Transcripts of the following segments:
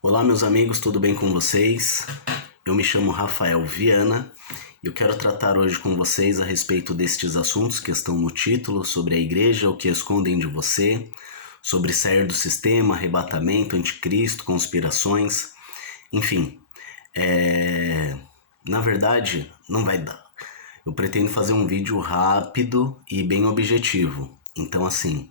Olá, meus amigos, tudo bem com vocês? Eu me chamo Rafael Viana e eu quero tratar hoje com vocês a respeito destes assuntos que estão no título, sobre a igreja, o que escondem de você, sobre sair do sistema, arrebatamento, anticristo, conspirações, enfim. Na verdade, não vai dar. Eu pretendo fazer um vídeo rápido e bem objetivo. Então, assim,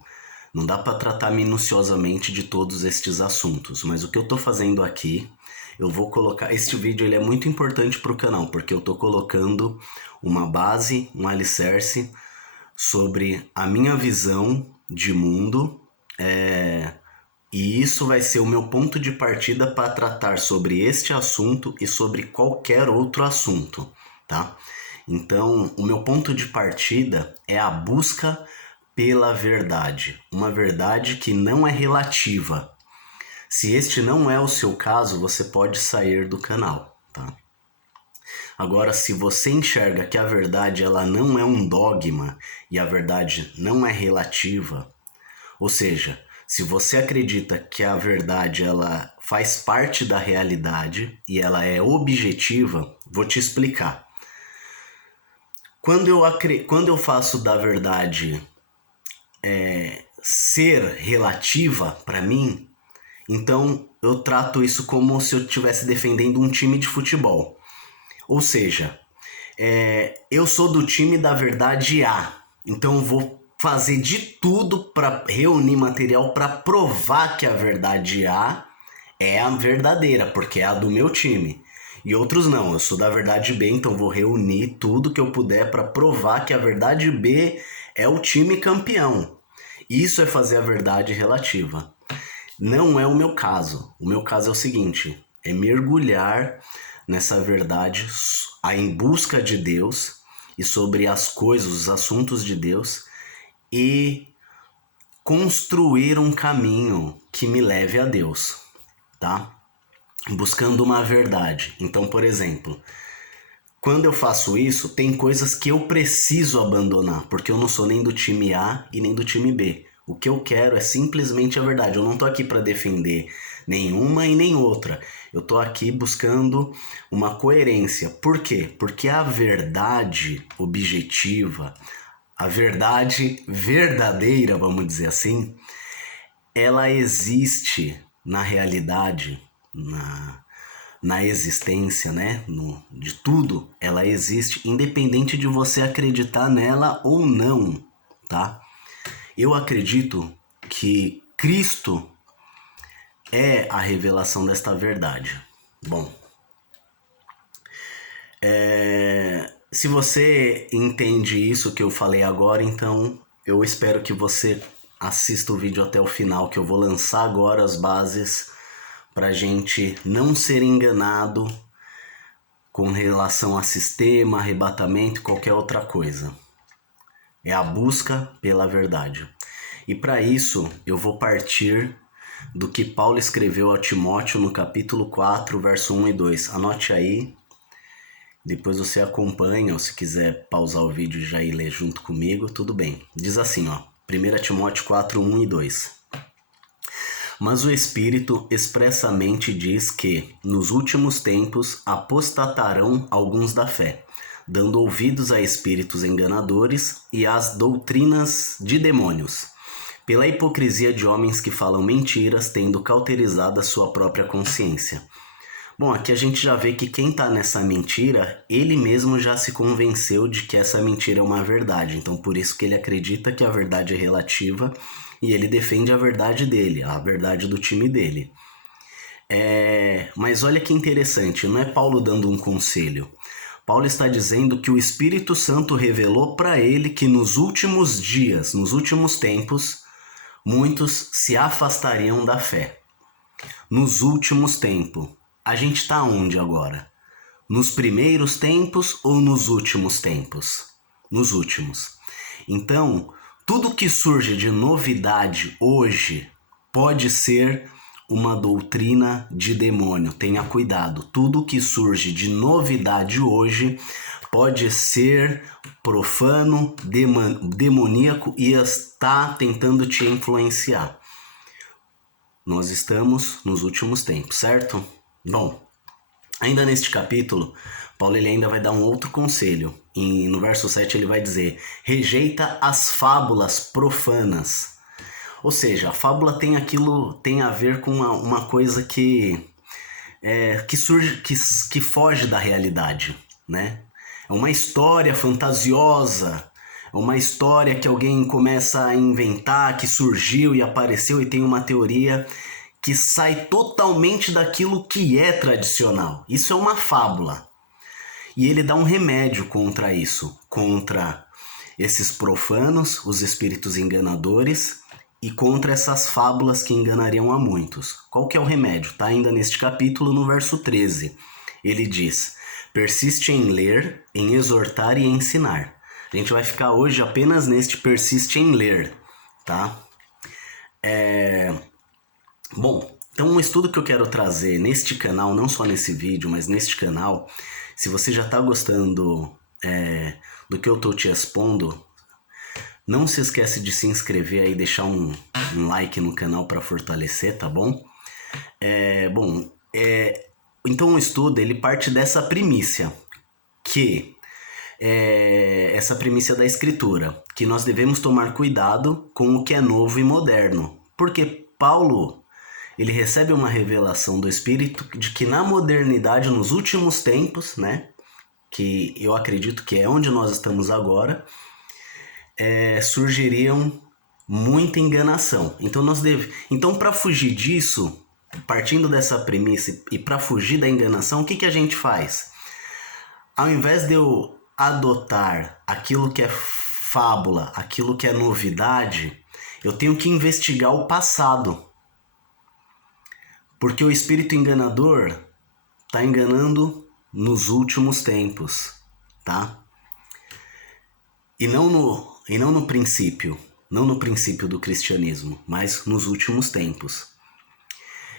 não dá para tratar minuciosamente de todos estes assuntos, mas o que eu estou fazendo aqui, eu vou colocar. Este vídeo ele é muito importante para o canal, porque eu estou colocando uma base, um alicerce sobre a minha visão de mundo, e isso vai ser o meu ponto de partida para tratar sobre este assunto e sobre qualquer outro assunto, tá? Então, o meu ponto de partida é a busca pela verdade, uma verdade que não é relativa. Se este não é o seu caso, você pode sair do canal, tá? Agora, se você enxerga que a verdade ela não é um dogma e a verdade não é relativa, ou seja, se você acredita que a verdade ela faz parte da realidade e ela é objetiva, vou te explicar. Quando eu faço da verdade ser relativa para mim, então eu trato isso como se eu estivesse defendendo um time de futebol. Ou seja, eu sou do time da verdade A, então eu vou fazer de tudo para reunir material para provar que a verdade A é a verdadeira, porque é a do meu time. E outros não, eu sou da verdade B, então vou reunir tudo que eu puder para provar que a verdade B é o time campeão. Isso é fazer a verdade relativa. Não é o meu caso. O meu caso é o seguinte: é mergulhar nessa verdade em busca de Deus e sobre as coisas, os assuntos de Deus e construir um caminho que me leve a Deus, tá? Buscando uma verdade. Então, por exemplo, quando eu faço isso, tem coisas que eu preciso abandonar, porque eu não sou nem do time A e nem do time B. O que eu quero é simplesmente a verdade. Eu não tô aqui para defender nenhuma e nem outra. Eu tô aqui buscando uma coerência. Por quê? Porque a verdade objetiva, a verdade verdadeira, vamos dizer assim, ela existe na realidade, na existência, né? De tudo, ela existe, independente de você acreditar nela ou não, tá? Eu acredito que Cristo é a revelação desta verdade. Bom, se você entende isso que eu falei agora, então eu espero que você assista o vídeo até o final, que eu vou lançar agora as bases para gente não ser enganado com relação a sistema, arrebatamento e qualquer outra coisa. É a busca pela verdade. E para isso, eu vou partir do que Paulo escreveu a Timóteo no capítulo 4, verso 1 e 2. Anote aí, depois você acompanha, ou se quiser pausar o vídeo e já ir ler junto comigo, tudo bem. Diz assim, ó, 1 Timóteo 4, 1 e 2. Mas o Espírito expressamente diz que, nos últimos tempos, apostatarão alguns da fé, dando ouvidos a espíritos enganadores e às doutrinas de demônios, pela hipocrisia de homens que falam mentiras, tendo cauterizado a sua própria consciência. Bom, aqui a gente já vê que quem está nessa mentira, ele mesmo já se convenceu de que essa mentira é uma verdade. Então, por isso que ele acredita que a verdade é relativa e ele defende a verdade dele, a verdade do time dele. Mas olha que interessante, não é Paulo dando um conselho. Paulo está dizendo que o Espírito Santo revelou para ele que nos últimos dias, nos últimos tempos, muitos se afastariam da fé. Nos últimos tempos. A gente está onde agora? Nos primeiros tempos ou nos últimos tempos? Nos últimos. Então, tudo que surge de novidade hoje pode ser uma doutrina de demônio. Tenha cuidado. Tudo que surge de novidade hoje pode ser profano, demoníaco e está tentando te influenciar. Nós estamos nos últimos tempos, certo? Bom, ainda neste capítulo, Paulo ele ainda vai dar um outro conselho. No verso 7 ele vai dizer: rejeita as fábulas profanas. Ou seja, a fábula tem a ver com uma coisa que foge da realidade, né? É uma história fantasiosa, é uma história que alguém começa a inventar, que surgiu e apareceu e tem uma teoria que sai totalmente daquilo que é tradicional. Isso é uma fábula. E ele dá um remédio contra isso, contra esses profanos, os espíritos enganadores, e contra essas fábulas que enganariam a muitos. Qual que é o remédio? Está ainda neste capítulo, no verso 13. Ele diz: persiste em ler, em exortar e em ensinar. A gente vai ficar hoje apenas neste persiste em ler, tá? Bom, então um estudo que eu quero trazer neste canal, não só nesse vídeo, mas neste canal, se você já está gostando do que eu estou te expondo, não se esquece de se inscrever aí e deixar um like no canal para fortalecer, tá bom? Então o estudo ele parte dessa primícia, que essa primícia da escritura, que nós devemos tomar cuidado com o que é novo e moderno, porque Paulo ele recebe uma revelação do Espírito de que na modernidade, nos últimos tempos, né, que eu acredito que é onde nós estamos agora, surgiriam muita enganação. Então, para fugir disso, partindo dessa premissa e para fugir da enganação, o que a gente faz? Ao invés de eu adotar aquilo que é fábula, aquilo que é novidade, eu tenho que investigar o passado. Porque o espírito enganador está enganando nos últimos tempos, tá? E não no princípio, não no princípio do cristianismo, mas nos últimos tempos.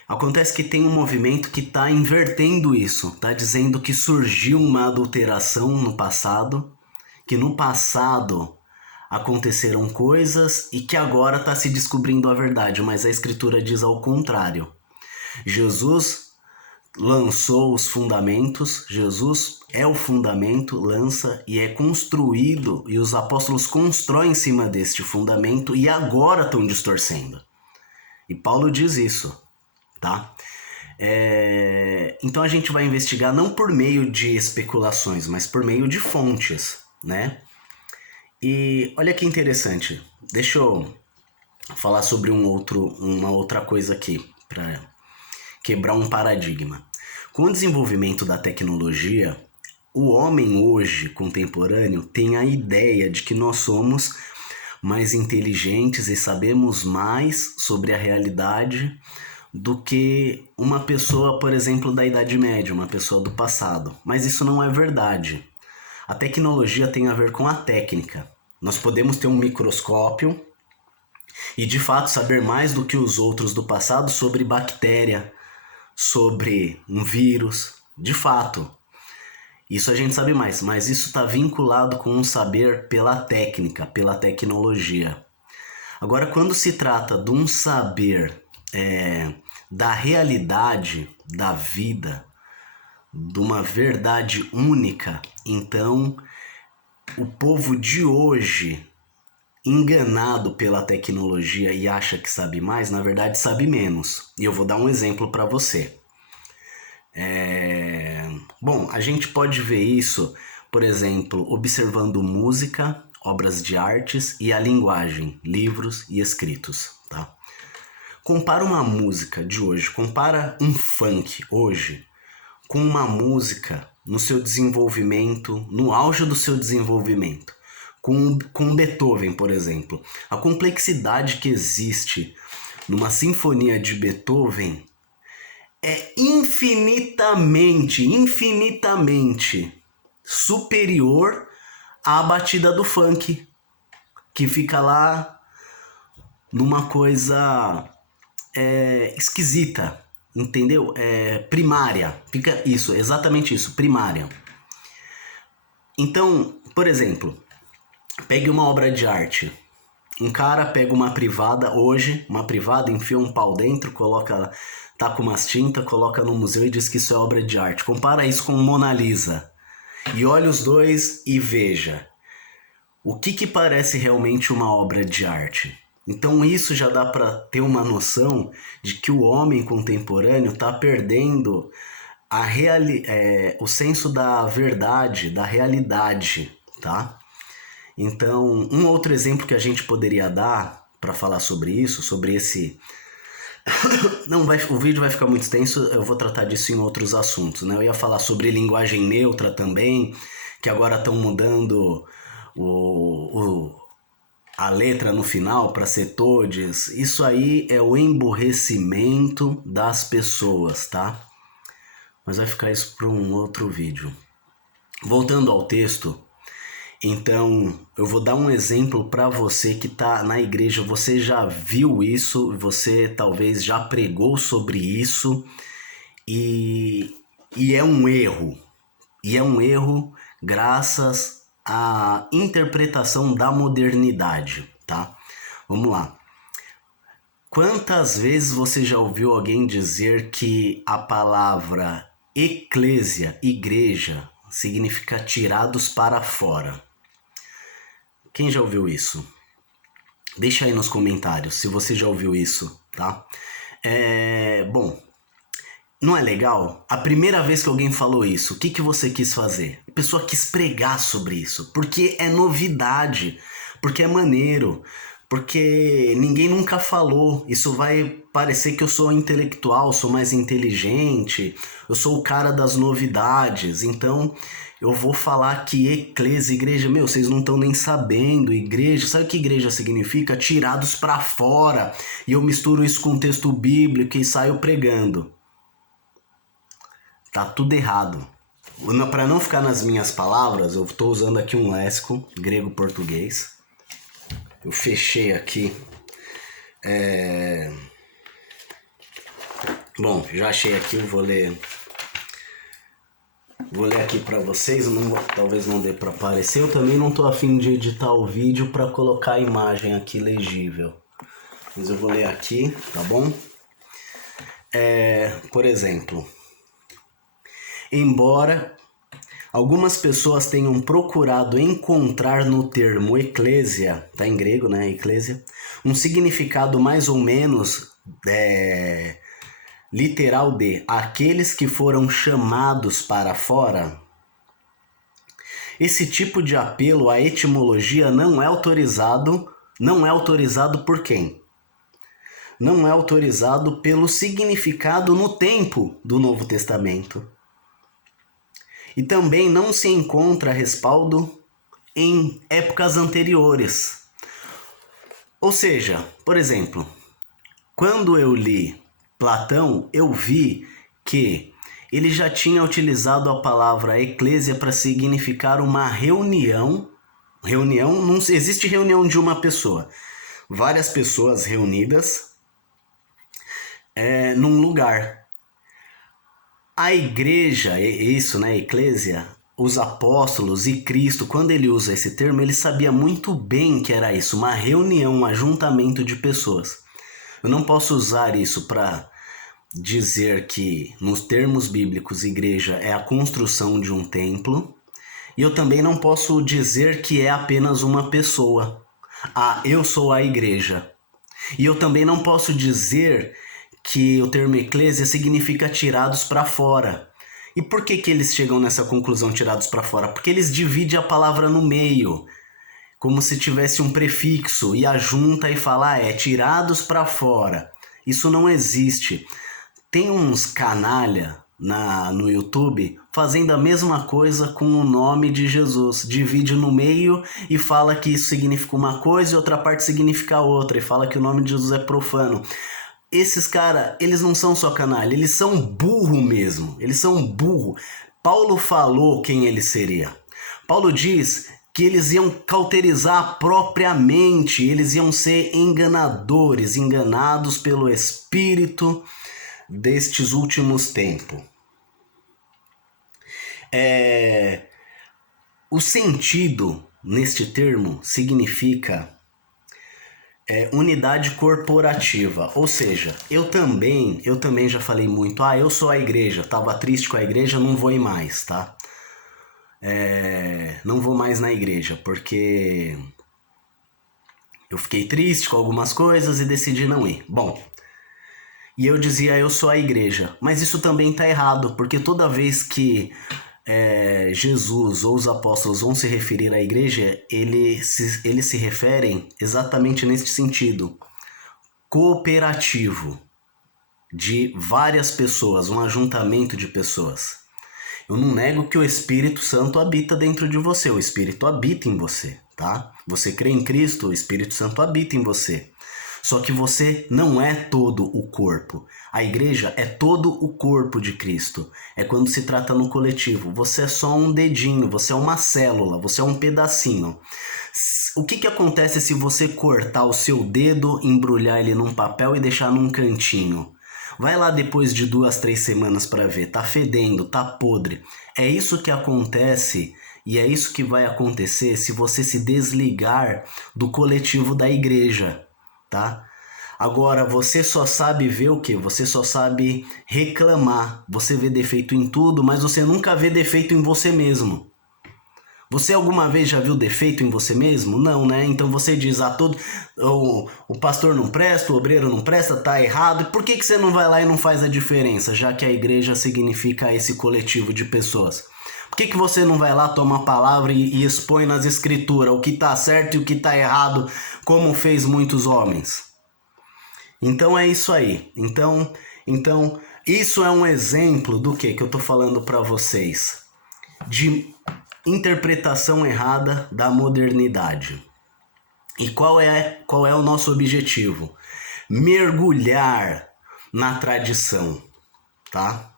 Acontece que tem um movimento que está invertendo isso, está dizendo que surgiu uma adulteração no passado, que no passado aconteceram coisas e que agora está se descobrindo a verdade, mas a Escritura diz ao contrário. Jesus lançou os fundamentos, Jesus é o fundamento, lança e é construído, e os apóstolos constroem em cima deste fundamento e agora estão distorcendo. E Paulo diz isso, tá? Então a gente vai investigar não por meio de especulações, mas por meio de fontes, né? E olha que interessante, deixa eu falar sobre uma outra coisa aqui, para quebrar um paradigma. Com o desenvolvimento da tecnologia, o homem hoje, contemporâneo, tem a ideia de que nós somos mais inteligentes e sabemos mais sobre a realidade do que uma pessoa, por exemplo, da Idade Média, uma pessoa do passado. Mas isso não é verdade. A tecnologia tem a ver com a técnica. Nós podemos ter um microscópio e, de fato, saber mais do que os outros do passado sobre bactéria, sobre um vírus, de fato. Isso a gente sabe mais, mas isso está vinculado com um saber pela técnica, pela tecnologia. Agora, quando se trata de um saber da realidade da vida, de uma verdade única, então o povo de hoje, enganado pela tecnologia e acha que sabe mais, na verdade sabe menos. E eu vou dar um exemplo para você. Bom, a gente pode ver isso, por exemplo, observando música, obras de artes e a linguagem, livros e escritos, tá? Compara uma música de hoje, compara um funk hoje com uma música no seu desenvolvimento, no auge do seu desenvolvimento. Com Beethoven, por exemplo. A complexidade que existe numa sinfonia de Beethoven é infinitamente superior à batida do funk, que fica lá numa coisa esquisita, entendeu? Primária, fica isso, exatamente isso, primária. Então, por exemplo, pegue uma obra de arte Um cara pega uma privada hoje, uma privada, enfia um pau dentro, coloca, tá com umas tintas, coloca no museu e diz que isso é obra de arte. Compara isso com Mona Lisa. E olha os dois e veja o que parece realmente uma obra de arte. Então isso já dá para ter uma noção de que o homem contemporâneo está perdendo o senso da verdade, da realidade, tá? Então, um outro exemplo que a gente poderia dar para falar sobre isso, sobre esse. Não vai, o vídeo vai ficar muito extenso, eu vou tratar disso em outros assuntos, né? Eu ia falar sobre linguagem neutra também, que agora estão mudando a letra no final para ser todes. Isso aí é o emburrecimento das pessoas, tá? Mas vai ficar isso para um outro vídeo. Voltando ao texto, então eu vou dar um exemplo para você que está na igreja. Você já viu isso, você talvez já pregou sobre isso e é um erro. E é um erro graças à interpretação da modernidade, tá? Vamos lá. Quantas vezes você já ouviu alguém dizer que a palavra eclésia, igreja, significa tirados para fora? Quem já ouviu isso? Deixa aí nos comentários se você já ouviu isso, tá? Bom, não é legal? A primeira vez que alguém falou isso, o que você quis fazer? A pessoa quis pregar sobre isso, porque é novidade, porque é maneiro, porque ninguém nunca falou. Isso vai parecer que eu sou intelectual, sou mais inteligente, eu sou o cara das novidades, então eu vou falar que eclésia, igreja, meu, vocês não estão nem sabendo, igreja, sabe o que igreja significa? Tirados para fora, e eu misturo isso com o texto bíblico e saio pregando. Tá tudo errado. Para não ficar nas minhas palavras, eu estou usando aqui um léxico grego-português. Eu fechei aqui. Bom, já achei aqui, eu vou ler. Vou ler aqui para vocês, talvez não dê para aparecer. Eu também não tô afim de editar o vídeo para colocar a imagem aqui legível. Mas eu vou ler aqui, tá bom? Por exemplo, embora algumas pessoas tenham procurado encontrar no termo eclésia, tá em grego, né, eclésia, um significado mais ou menos literal de aqueles que foram chamados para fora, esse tipo de apelo à etimologia não é autorizado. Não é autorizado por quem? Não é autorizado pelo significado no tempo do Novo Testamento. E também não se encontra respaldo em épocas anteriores. Ou seja, por exemplo, quando eu li Platão, eu vi que ele já tinha utilizado a palavra eclésia para significar uma reunião. Reunião, não existe reunião de uma pessoa. Várias pessoas reunidas num lugar. A igreja, isso, né, eclésia, os apóstolos e Cristo, quando ele usa esse termo, ele sabia muito bem que era isso, uma reunião, um ajuntamento de pessoas. Eu não posso usar isso para dizer que, nos termos bíblicos, igreja é a construção de um templo, e eu também não posso dizer que é apenas uma pessoa. Ah, eu sou a igreja. E eu também não posso dizer que o termo eclésia significa tirados para fora. E por que eles chegam nessa conclusão, tirados para fora? Porque eles dividem a palavra no meio, como se tivesse um prefixo, e ajunta e fala, tirados para fora. Isso não existe. Tem uns canalha no YouTube fazendo a mesma coisa com o nome de Jesus. Divide no meio e fala que isso significa uma coisa e outra parte significa outra. E fala que o nome de Jesus é profano. Esses caras, eles não são só canalha, eles são burro mesmo. Eles são burro. Paulo falou quem ele seria. Paulo diz que eles iam cauterizar a própria mente, eles iam ser enganadores, enganados pelo Espírito destes últimos tempos. O sentido neste termo significa unidade corporativa. Ou seja, eu também já falei muito, eu sou a igreja, tava triste com a igreja, não vou ir mais, tá? Não vou mais na igreja, porque eu fiquei triste com algumas coisas e decidi não ir. Bom, e eu dizia, eu sou a igreja. Mas isso também está errado, porque toda vez que Jesus ou os apóstolos vão se referir à igreja, eles se referem exatamente nesse sentido. Cooperativo, de várias pessoas, um ajuntamento de pessoas. Eu não nego que o Espírito Santo habita dentro de você, o Espírito habita em você, tá? Você crê em Cristo, o Espírito Santo habita em você. Só que você não é todo o corpo. A igreja é todo o corpo de Cristo. É quando se trata no coletivo. Você é só um dedinho, você é uma célula, você é um pedacinho. O que acontece se você cortar o seu dedo, embrulhar ele num papel e deixar num cantinho? Vai lá depois de 2, 3 semanas para ver. Tá fedendo, tá podre. É isso que acontece e é isso que vai acontecer se você se desligar do coletivo da igreja, tá? Agora, você só sabe ver o quê? Você só sabe reclamar. Você vê defeito em tudo, mas você nunca vê defeito em você mesmo. Você alguma vez já viu defeito em você mesmo? Não, né? Então você diz, o pastor não presta, o obreiro não presta, tá errado. Por que você não vai lá e não faz a diferença, já que a igreja significa esse coletivo de pessoas? Por que você não vai lá, toma a palavra e expõe nas escrituras o que tá certo e o que tá errado, como fez muitos homens? Então é isso aí. Então isso é um exemplo do que eu tô falando para vocês. De interpretação errada da modernidade. E qual é o nosso objetivo? Mergulhar na tradição, tá?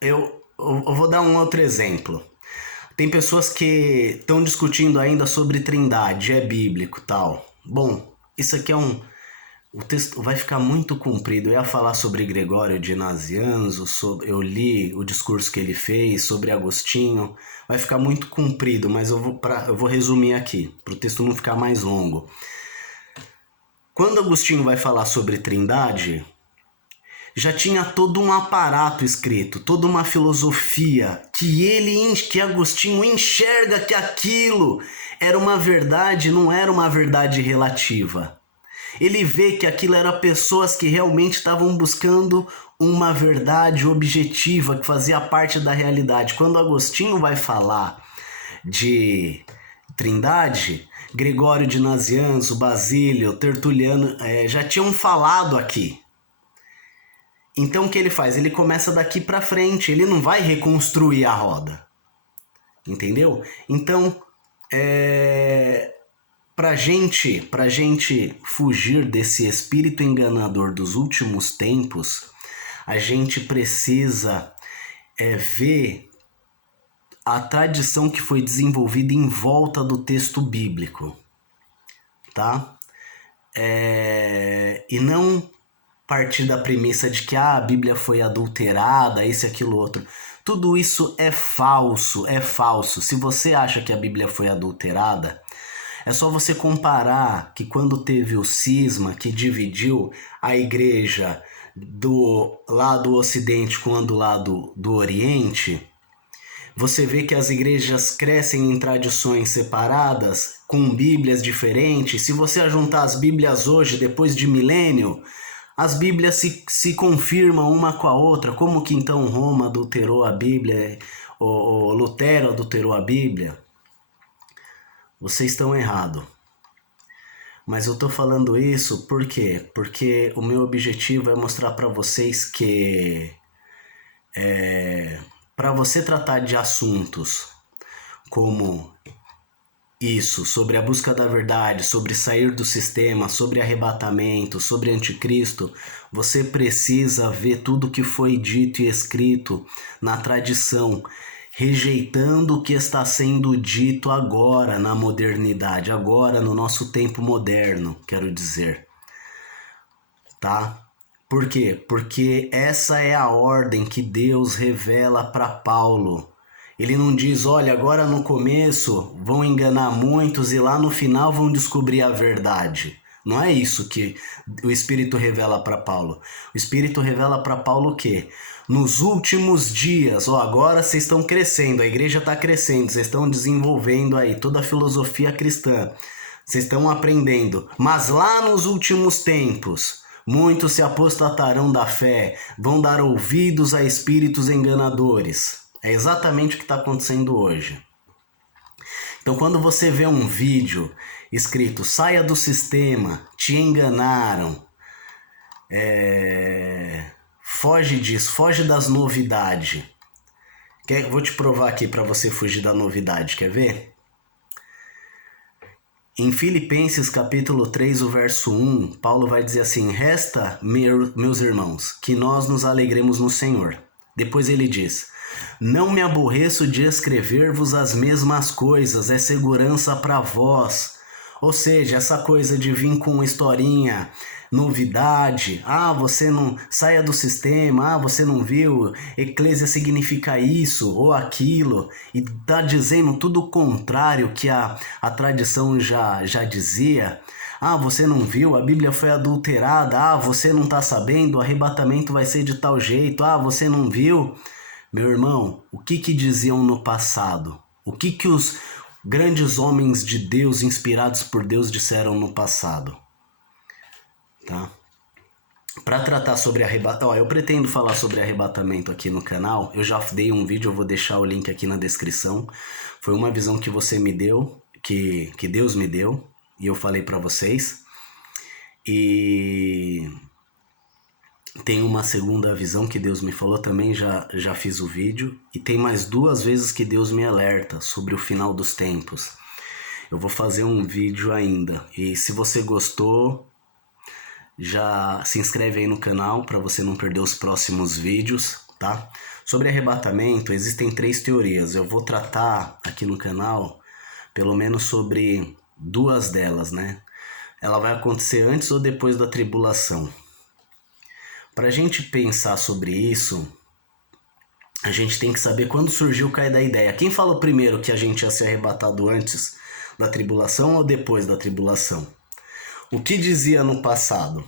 Eu vou dar um outro exemplo. Tem pessoas que estão discutindo ainda sobre trindade, é bíblico, tal. Bom, isso aqui o texto vai ficar muito comprido. Eu ia falar sobre Gregório de Nazianzo, eu li o discurso que ele fez, sobre Agostinho. Vai ficar muito comprido, mas eu vou resumir aqui, para o texto não ficar mais longo. Quando Agostinho vai falar sobre trindade, já tinha todo um aparato escrito, toda uma filosofia, que Agostinho enxerga que aquilo era uma verdade, não era uma verdade relativa. Ele vê que aquilo era pessoas que realmente estavam buscando uma verdade objetiva que fazia parte da realidade. Quando Agostinho vai falar de trindade, Gregório de Nazianzo, Basílio, Tertuliano já tinham falado aqui. Então o que ele faz? Ele começa daqui para frente, ele não vai reconstruir a roda. Entendeu? Então, Pra gente fugir desse espírito enganador dos últimos tempos, a gente precisa ver a tradição que foi desenvolvida em volta do texto bíblico, tá? E não partir da premissa de que a Bíblia foi adulterada, isso e aquilo outro. Tudo isso é falso, é falso. Se você acha que a Bíblia foi adulterada, é só você comparar que quando teve o cisma que dividiu a igreja do lado ocidente com a do lado do oriente, você vê que as igrejas crescem em tradições separadas, com bíblias diferentes. Se você juntar as bíblias hoje, depois de milênio, as bíblias se confirmam uma com a outra. Como que então Roma adulterou a Bíblia, ou Lutero adulterou a Bíblia? Vocês estão errados. Mas eu tô falando isso por quê? Porque o meu objetivo é mostrar para vocês que para você tratar de assuntos como isso, sobre a busca da verdade, sobre sair do sistema, sobre arrebatamento, sobre anticristo, você precisa ver tudo que foi dito e escrito na tradição, rejeitando o que está sendo dito agora na modernidade, agora no nosso tempo moderno, quero dizer. Tá? Por quê? Porque essa é a ordem que Deus revela para Paulo. Ele não diz, olha, agora no começo vão enganar muitos e lá no final vão descobrir a verdade. Não é isso que o Espírito revela para Paulo. O Espírito revela para Paulo o quê? Nos últimos dias, agora vocês estão crescendo, a igreja está crescendo, vocês estão desenvolvendo aí toda a filosofia cristã, vocês estão aprendendo. Mas lá nos últimos tempos, muitos se apostatarão da fé, vão dar ouvidos a espíritos enganadores. É exatamente o que está acontecendo hoje. Então, quando você vê um vídeo escrito, saia do sistema, te enganaram, foge disso, foge das novidades. Vou te provar aqui para você fugir da novidade, quer ver? Em Filipenses capítulo 3, o verso 1, Paulo vai dizer assim, resta, meus irmãos, que nós nos alegremos no Senhor. Depois ele diz, não me aborreço de escrever-vos as mesmas coisas, é segurança para vós. Ou seja, essa coisa de vir com historinha, novidade, você não saia do sistema, você não viu, eclésia significa isso ou aquilo, e tá dizendo tudo o contrário que a tradição já dizia. Você não viu, a Bíblia foi adulterada, você não tá sabendo, o arrebatamento vai ser de tal jeito, você não viu. Meu irmão, o que diziam no passado? O que os grandes homens de Deus, inspirados por Deus, disseram no passado? Tá? Para tratar sobre arrebatamento, eu pretendo falar sobre arrebatamento aqui no canal. Eu já dei um vídeo, eu vou deixar o link aqui na descrição. Foi uma visão que você me deu, que Deus me deu, e eu falei para vocês. E tem uma segunda visão que Deus me falou também, já fiz o vídeo. E tem mais 2 vezes que Deus me alerta sobre o final dos tempos. Eu vou fazer um vídeo ainda. E se você gostou, já se inscreve aí no canal para você não perder os próximos vídeos, tá? Sobre arrebatamento, existem 3 teorias. Eu vou tratar aqui no canal pelo menos sobre 2 delas, né? Ela vai acontecer antes ou depois da tribulação. Para a gente pensar sobre isso, a gente tem que saber quando surgiu o cair da ideia. Quem falou primeiro que a gente ia ser arrebatado antes da tribulação ou depois da tribulação? O que dizia no passado?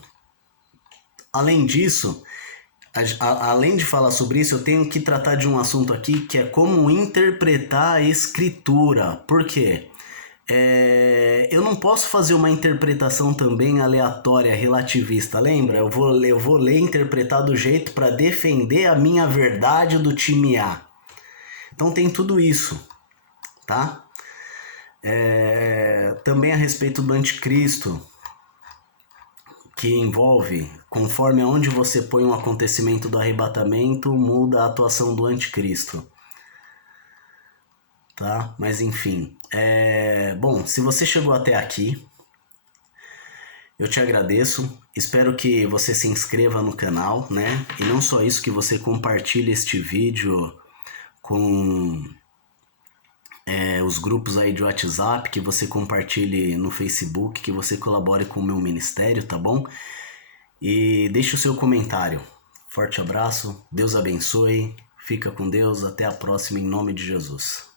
Além disso, além de falar sobre isso, eu tenho que tratar de um assunto aqui que é como interpretar a escritura. Por quê? Eu não posso fazer uma interpretação também aleatória, relativista, lembra? Eu vou ler e interpretar do jeito para defender a minha verdade do time A. Então tem tudo isso, tá? Também a respeito do anticristo, que envolve, conforme aonde você põe o acontecimento do arrebatamento, muda a atuação do anticristo. Tá? Mas enfim, bom, se você chegou até aqui, eu te agradeço, espero que você se inscreva no canal, né? E não só isso, que você compartilhe este vídeo com os grupos aí de WhatsApp, que você compartilhe no Facebook, que você colabore com o meu ministério, tá bom? E deixe o seu comentário. Forte abraço, Deus abençoe, fica com Deus, até a próxima em nome de Jesus.